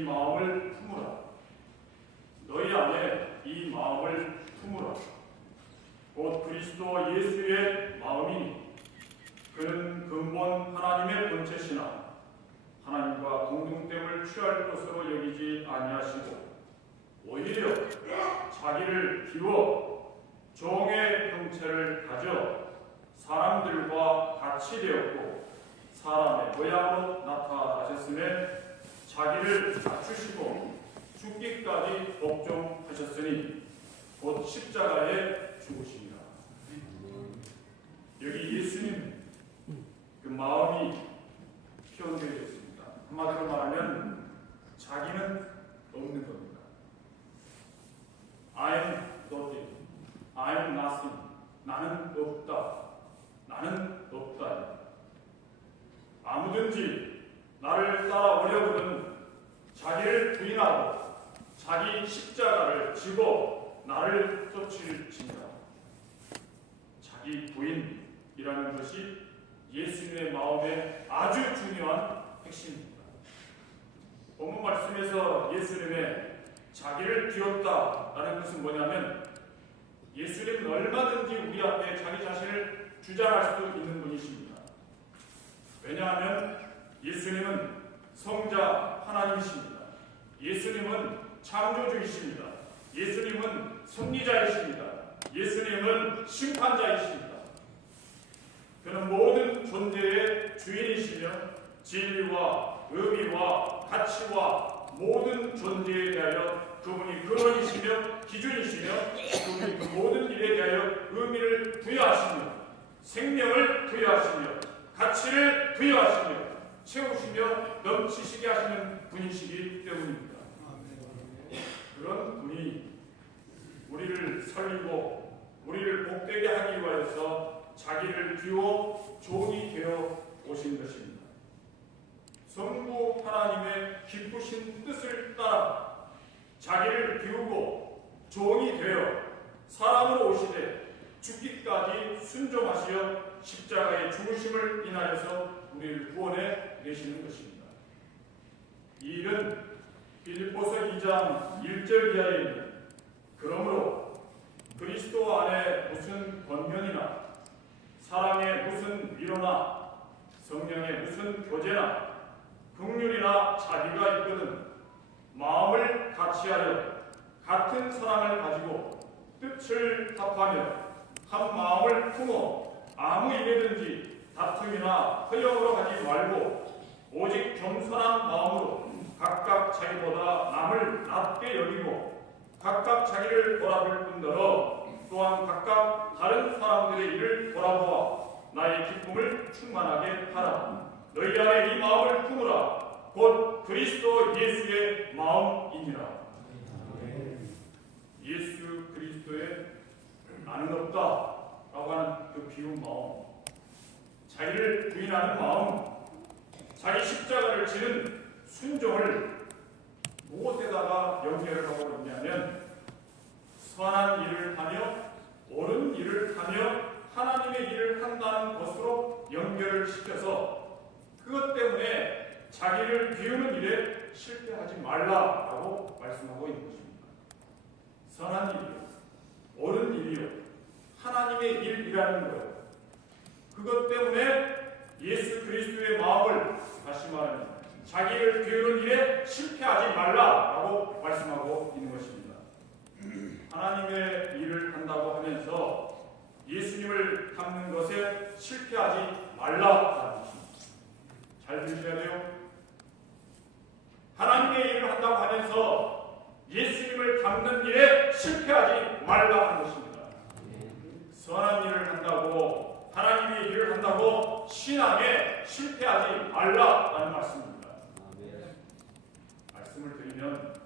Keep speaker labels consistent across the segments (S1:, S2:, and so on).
S1: 이 마음을 품으라. 너희 안에 이 마음을 품으라. 곧 그리스도 예수의 마음이니 그는 근본 하나님의 본체시나 하나님과 동등됨을 취할 것으로 여기지 아니하시고 오히려 자기를 비워 종의 형체를 가져 사람들과 같이 되었고 사람의 모양으로 나타나셨음에 자기를 낮추시고 죽기까지 복종하셨으니 곧 십자가에 죽으십니다. 여기 예수님 그 마음이 표현되어 있습니다. 한마디로 말하면 자기는 없는 겁니다. I'm nothing. I'm nothing. 나는 없다. 나는 없다. 아무든지 나를 따라오려거든 자기를 부인하고 자기 십자가를 지고 나를 쫓을진다. 자기 부인이라는 것이 예수님의 마음의 아주 중요한 핵심입니다. 본문 말씀에서 예수님의 자기를 비웠다라는 것은 뭐냐면 예수님은 얼마든지 우리 앞에 자기 자신을 주장할 수 있는 분이십니다. 예수님은 성자 하나님이십니다. 예수님은 창조주이십니다. 예수님은 섭리자이십니다. 예수님은 심판자이십니다. 그는 모든 존재의 주인이시며 진리와 의미와 가치와 모든 존재에 대하여 그분이 근원이시며 기준이시며 그분이 그 모든 일에 대하여 의미를 부여하시며 생명을 부여하시며 가치를 부여하시며 채우시며 넘치시게 하시는 분이시기 때문입니다. 그런 분이 우리를 살리고 우리를 복되게 하기 위하여서 자기를 비워 종이 되어 오신 것입니다. 성부 하나님의 기쁘신 뜻을 따라 자기를 비우고 종이 되어 사람으로 오시되 죽기까지 순종하시어 십자가의 죽으심을 인하여서 우리를 구원해 내시는 것입니다. 이 일은 빌립보서 2장 1절 이하에 있는 그러므로 그리스도 안에 무슨 권면이나 사랑의 무슨 위로나 성령의 무슨 교제나 긍휼이나 자비가 있거든 마음을 같이하여 같은 사랑을 가지고 뜻을 합하며 한 마음을 품어 아무 일에든지 다툼이나 허영으로 하지 말고 오직 겸손한 마음으로 각각 자기보다 남을 낮게 여기고 각각 자기를 돌아볼 뿐더러 또한 각각 다른 사람들의 일을 돌아보아 나의 기쁨을 충만하게 하라. 너희 안에 이 마음을 품으라. 곧 그리스도 예수의 마음이니라. 예수 그리스도의 나는 없다 라고 하는 그 비운 마음, 자기를 부인하는 마음, 자기 십자가를 지는 순종을 무엇에다가 연결을 하고 있냐면 선한 일을 하며 옳은 일을 하며 하나님의 일을 한다는 것으로 연결을 시켜서 그것 때문에 자기를 비우는 일에 실패하지 말라라고 말씀하고 있는 것입니다. 선한 일이요, 옳은 일이요, 하나님의 일이라는 것. 그것 때문에 예수 그리스도의 마음을 다시 말하면 자기를 비우는 일에 실패하지 말라라고 말씀하고 있는 것입니다. 하나님의 일을 한다고 하면서 예수님을 닮는 것에 실패하지 것입니다. 잘 들으셔야 돼요. 하나님의 일을 한다고 하면서 예수님을 닮는 일에 실패하지 말라는 것입니다. 선한 일을 한다고 하나님의 일을 한다고 신앙에 실패하지 말라라는 말씀입니다. 말씀을 드리면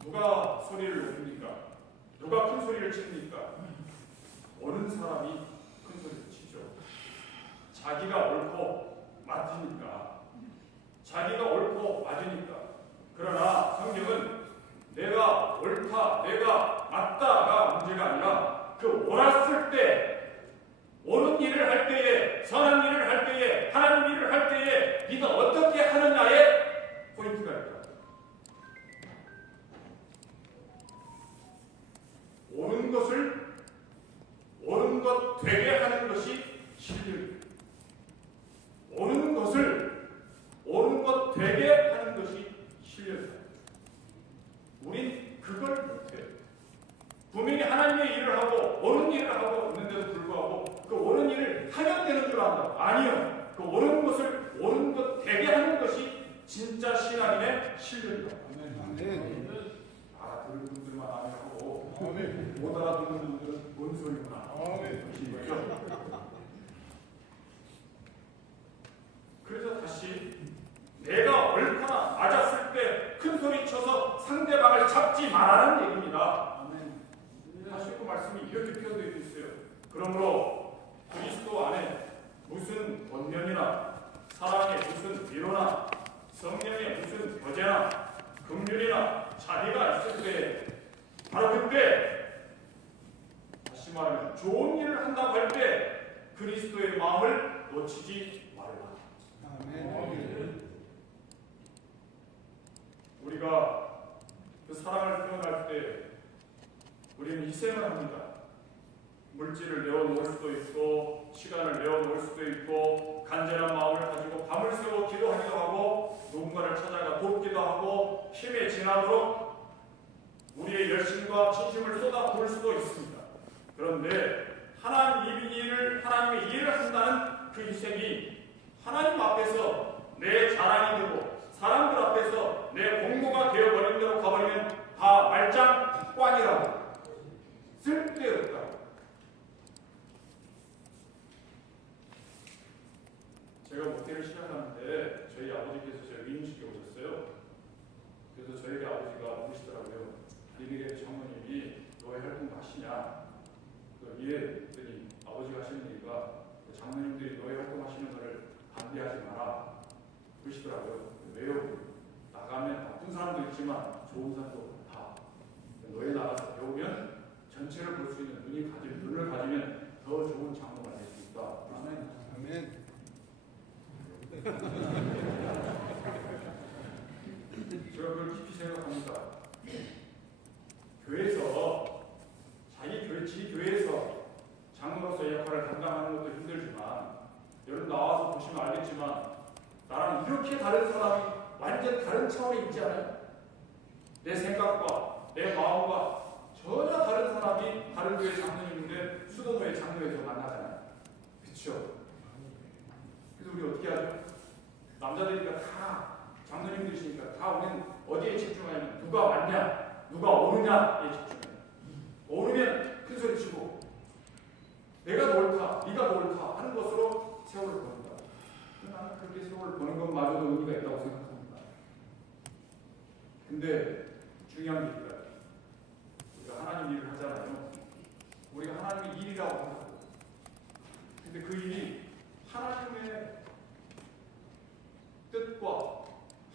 S1: 누가 소리를 높입니까? 누가 큰 소리를 칩니까? 오는 사람이 큰 소리를 치죠. 자기가 옳고 맞으니까. 자기가 옳고 맞으니까. 그러나 성경은 내가 옳다, 내가 맞다가 문제가 아니라 그 옳았을 때, 옳 분명히 하나님의 일을 하고 옳은 일을 하고 있는데도 불구하고 그 옳은 일을 하면 되는 줄 안다. 아니요. 그 옳은 것을 옳은 것 되게 하는 것이
S2: 진짜 신앙인의 실력이다.
S1: 알아들은 분들만 아니라고 못 알아듣는 분들은 뭔 소리구나. 그래서 다시 내가 얼마나 맞았을 때 큰 소리 쳐서 상대방을 잡지 말라는 얘기입니다. 아멘. 49 말씀이 이렇게 표현되어 있어요. 그러므로 그리스도 안에 무슨 원년이나 사랑의 무슨 위로나 성령의 무슨 교제나 긍휼이나 자비가 있을 때 바로 그때 다시 말하면 좋은 일을 한다고 할 때 그리스도의 마음을 놓치지 말라.
S2: 아멘.
S1: 우리가 그 사랑을 표현할 때 우리는 희생을 합니다. 물질을 내어놓을 수도 있고 시간을 내어놓을 수도 있고 간절한 마음을 가지고 밤을 새워 기도하기도 하고 누군가를 찾아가 돕기도 하고 힘에 지나도록 우리의 열심과 진심을 쏟아 부을 수도 있습니다. 그런데 하나님 일을 하나님의 일을 한다는 그 희생이 하나님 앞에서 내 자랑이 되고 사람들 앞에서 내 공로가 되어버린 대로 가버리면 다 말짱 꽝이라고 쓸데없다고 제가 모태를 시작하는데 저희 아버지께서 저희 민식에 오셨어요. 그래서 저희 아버지가 물으시더라고요. 리미레 장모님이 너의 활동 하시냐? 그 예, 했더니 아버지가 하시는 얘기가 그 장모님들이 너의 활동하시는 것을 반대하지 마라. 그러시더라고요. 왜요? 나가면 있지만 좋은 사람도 많다. 너희 나가서 배우면 전체를 볼 수 있는 눈이 가지면 눈을 가지면 더 좋은 장로가 될 수 있다.
S2: 아멘. 아멘.
S1: 제가 그걸 깊이 생각합니다. 교회에서 자기 교회, 지 교회에서 장로로서 역할을 감당하는 것도 힘들지만 여러분 나와서 보시면 알겠지만 나랑 이렇게 다른 사람이 완전 다른 차원에 있지 않아요? 내 생각과 내 마음과 전혀 다른 사람이 다른 교회 장로님인데 수도교회 장로에서 만나잖아요. 그렇죠? 그래서 우리 어떻게 하죠? 남자들이니까 다 장로님들이시니까 다 우리는 어디에 집중하냐면 누가 맞냐, 누가 오느냐에 집중해요. 오르면 큰 소리 치고 내가 더 옳다, 네가 더 옳다 하는 것으로 세월을 보낸다. 나는 그렇게 세월을 보는 것마저도 의미가 있다고 생각합니다. 근데 중요한 게 있다. 우리가 하나님 일을 하잖아요. 우리가 하나님의 일이라고 생각하고 근데 그 일이 하나님의 뜻과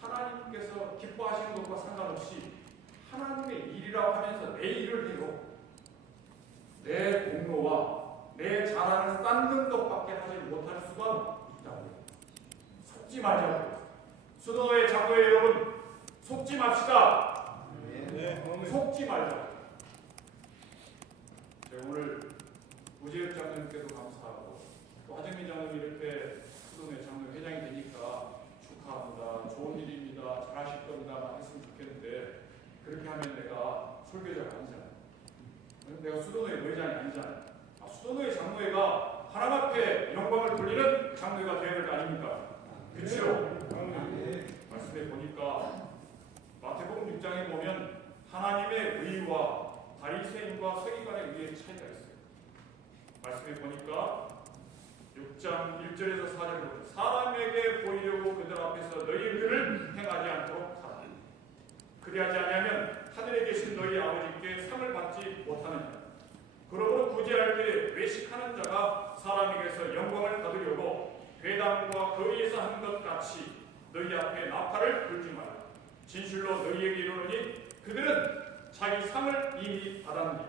S1: 하나님께서 기뻐하시는 것과 상관없이 하나님의 일이라고 하면서 내 일을 해요. 내 공로와 내 자랑을 쌓는 것밖에 하지 못할 수가 있다고요. 속지 말자고요. 수도의 장로의 여러분, 속지 맙시다.
S2: 네.
S1: 속지 말자. 제가 오늘 우재혁 장로님께도 감사하고 또 하정민 장로님 이렇게 수도의 장로 회장이 되니까 축하합니다. 좋은 일입니다. 잘하실 겁니다. 했으면 좋겠는데 그렇게 하면 내가 설교자가 아니잖아요. 내가 수도의 회장이 아니잖아요. 아, 수도의 장로회가 하나님 앞에 영광을 돌리는 장로회가 되어야 될 거 아닙니까? 그렇죠? 말씀해 보니까 마태복음 6장에 보면 하나님의 의와 바리새인과 서기관의 의의 차이가 있어요. 말씀해 보니까 6장 1절에서 4절에 보면 사람에게 보이려고 그들 앞에서 너희 의를 행하지 않도록 하라. 그리하지 아니하면 하늘에 계신 너희 아버지께 상을 받지 못하느니라. 그러므로 구제할 때 외식하는 자가 사람에게서 영광을 받으려고 회당과 거리에서 하는 것 같이 너희 앞에 나팔을 불지 마라. 진실로 너희에게 이르노니 그들은 자기 상을 이미 받았느니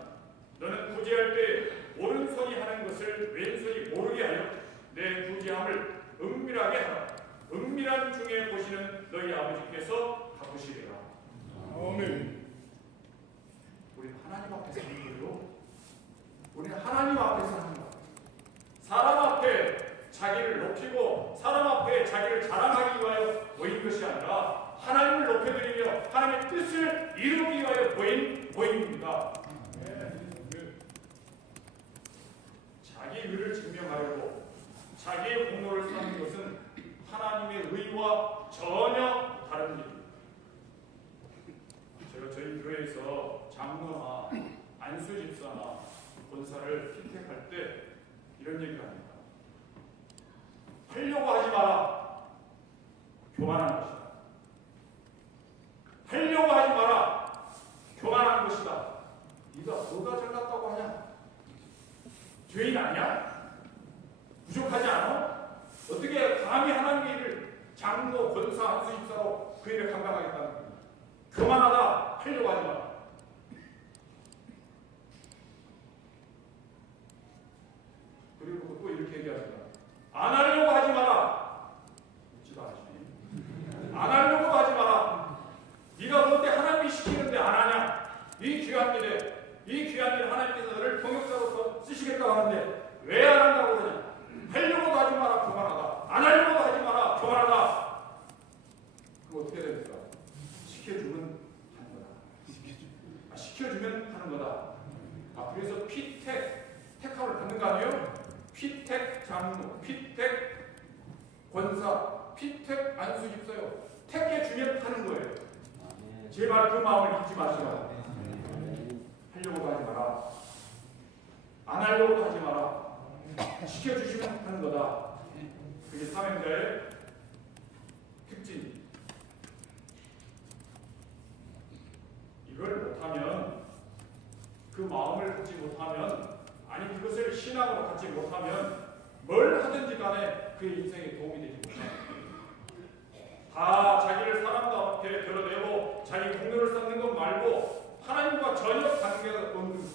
S1: 너는 구제할 때 오른손이 하는 것을 왼손이 모르게 하여 내 구제함을 은밀하게 하라. 은밀한 중에 보시는 너희 아버지께서 갚으시리라.
S2: 아멘.
S1: 우리는 하나님 앞에서 하는 거요. 우리는 하나님 앞에서 하는 거. 사람 앞에 자기를 높이고 사람 앞에 자기를 자랑하기 위하여 모인 것이 아니라 하나님을 높여드리며 하나님의 뜻을 이루기 위하여 모인 모임입니다. 자기 의를 증명하려고 자기의 공로를 쌓는 것은 하나님의 의와 전혀 다른 일입니다. 제가 저희 교회에서 장로나 안수 집사나 권사를 피택할 때 이런 얘기를 합니다. 하려고 하지 마라. 교만한 것이다. 권사, 피택 안수 집사요. 택해 주면 하는 거예요. 제발 그 마음을 잊지 마시라. 하려고도 하지 마라. 안 하려고도 하지 마라. 시켜주시면 하는 거다. 그게 사명자의 특징. 이걸 못하면 그 마음을 갖지 못하면 아니 그것을 신앙으로 갖지 못하면 뭘 하든지 간에 그의 인생에 도움이 되지 못합니다. 다 자기를 앞에 드러내고 자기 공로를 쌓는 것 말고 하나님과 전혀 관계가 없는 거예요.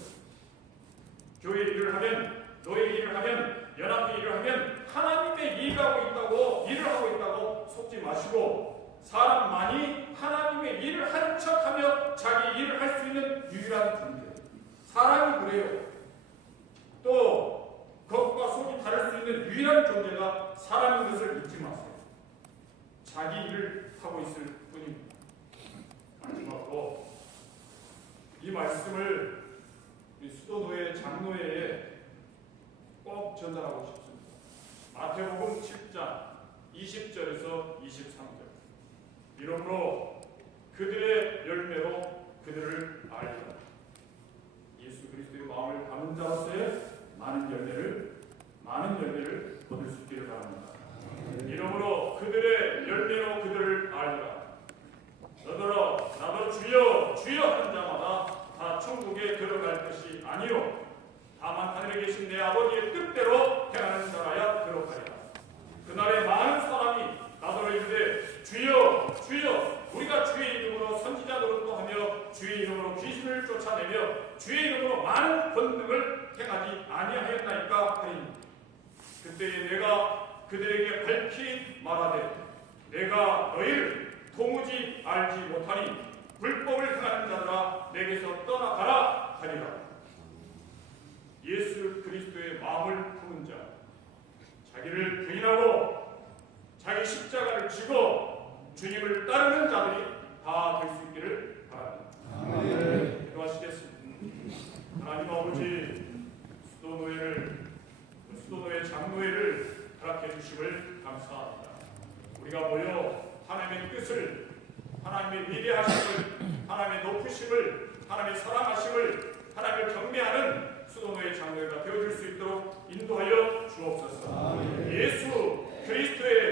S1: 교회 일을 하면 노예 일을 하면 연합회 일을 하면 하나님의 일을 하고 있다고 일을 하고 있다고 속지 마시고 사람만이 하나님의 일을 하는 척하며 자기 일을 할 수 있는 유일한 존재. 사람이 그래요. 또 겉과 속이 다를 수 있는 유일한 존재가 사람인 것을 잊지 마세요. 자기 일을 하고 있을 뿐입니다. 마지막으로 이 말씀을 수도노예 장로회에 꼭 전달하고 싶습니다. 마태복음 7장 20절에서 23절. 이러므로 그들의 열매로 그들을 알리라. 예수 그리스도의 마음을 담은 자로서의 많은 열매를 많은 열매를 거둘 수 있기를 바랍니다. 이러므로 그들의 열매로 그들을 알리라. 너더러 나더러 주여 주여 하는 자마다 다 천국에 들어갈 것이 아니요 다만 하늘에 계신 내 아버지의 뜻대로 행하는 자라야 들어가리라. 그날에 많은 사람이 나더러 이르되 주여 주여 우리가 주의 이름으로 선지자 노릇도 하며 주의 이름으로 귀신을 쫓아내며 주의 이름으로 많은 권능을 행하지 아니하였나이까 하리니 그때에 내가 그들에게 밝히 말하되 내가 너희를 도무지 알지 못하니 불법을 행하는 자들아 내게서 떠나가라 하리라 예수 그리스도의 마음을 품은 자 자기를 부인하고 자기 십자가를 지고 주님을 따르는 자들이 다 될 수 있기를 바랍니다. 기도하시겠습니다. 하나님 아버지 수도 노예를 수도노예 장로회를 허락해 주심을 감사합니다. 우리가 모여 하나님의 뜻을 하나님의 위대하심을 하나님의 높으심을 하나님의 사랑하심을 하나님을 경배하는 수도노예 장로회가 되어줄 수 있도록 인도하여 주옵소서. 예수 그리스도의